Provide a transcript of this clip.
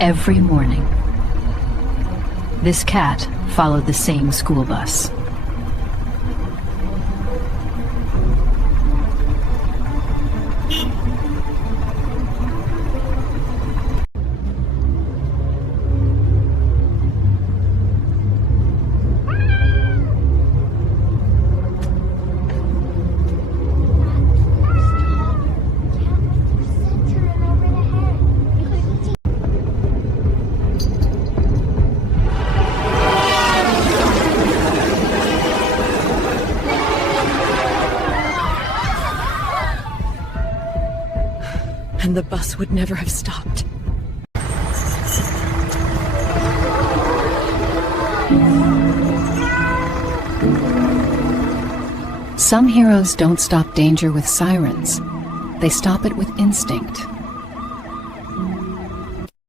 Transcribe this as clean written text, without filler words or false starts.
every morning. This cat followed the same school bus. And the bus would never have stopped. Some heroes don't stop danger with sirens. They stop it with instinct.